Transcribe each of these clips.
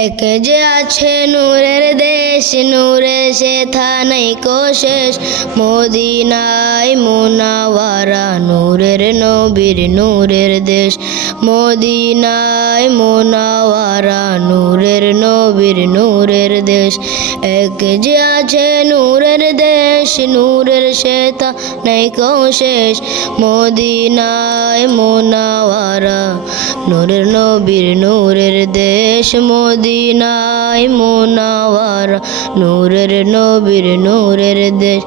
এক যে আছে নূরের দেশ, নূরের সেথা নাই কোশেষ, মদিনায় মুনাওয়ারা নূরের নবীর নূরের দেশ। মদিনায় মুনাওয়ারা নূরের নবীর নূরের দেশ। এক যে আছে নূরের দেশ, নূরের সেথা নাই কোশেষ, মদিনায় মুনাওয়ারা নূরের নবীর নূরের দেশ। মদিনায় মুনাওয়ারা নূরের নবীর নূরের দেশ।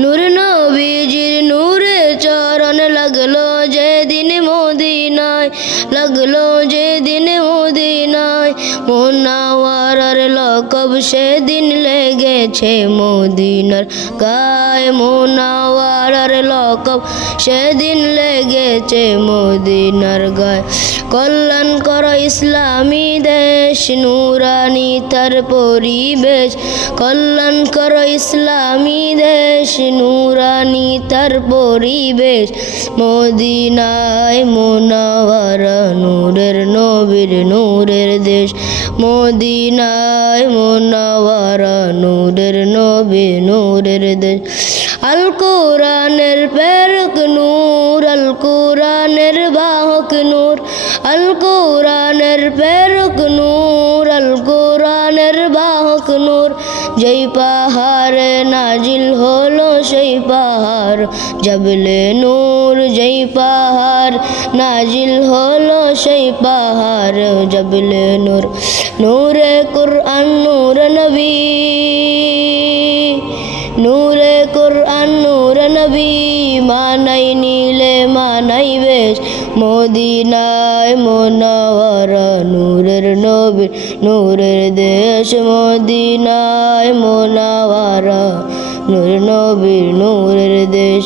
নূর নবীজির নূরে চরণ লাগলো যেদিন মদিনায়, লাগলো যেদিন মদিনায়, মুনাওয়ারার লকব সেদিন লেগেছে মদিনার গায়ে। মুনাওয়ারার লকব সেদিন লেগেছে মদিনার গায়ে। কল্যাণ কর ইসলামী দেশ, নূরানি তার পরিবেশ। কল্যাণ কর ইসলামী দেশ, নূরানি তার পরিবেশ। মদিনায় মুনাওয়ারা নূরের নবীর নূরের দেশ। মদিনায় মুনাওয়ারা নূরের নবীর নূরের দেশ। আল কোরআনের প্রেরক নূর, আল কোরআনের বাহক নূর, আল কোরআনের প্রেরক নূর, আল কোরআনের বাহক নূর। যেই পাহাড়ে নাজিল হলো সেই পাহাড় জবলে নূর, যেই পাহাড় নাজিল হলো সেই পাহাড় জবলে নূর। নূরে কুরআন নূর নবী, নূরে কুরআন নূর নবী, মানাই নিলে মানাই বেশ। মদিনায় মুনাওয়ারা নূরের নবীর নূরের দেশ। মদিনায় মুনাওয়ারা নূর নবীর নূরের দেশ।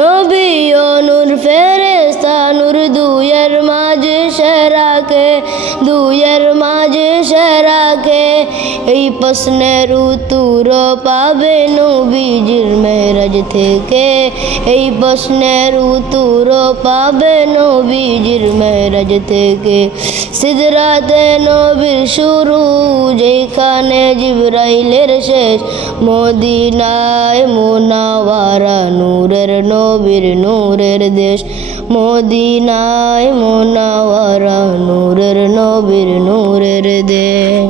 নবী ও নূর ফেরেশতা নূর দুয়ের মাঝে সেরাকে, দুয়ের মাঝে সেরাকে। এই প্রশ্নের উত্তর পাবে নবীজির মেরাজ থেকে, এই প্রশ্নের উত্তর পাবে নবীজির মেরাজ থেকে। সিদরাতে নবীর শুরু, যেখানে জিবরাইলের শেষ। মদিনায় মুনাওয়ারা নূরের নবীর নূরের দেশ। মদিনায় মুনাওয়ারা নূরের নবীর নূরের দেশ।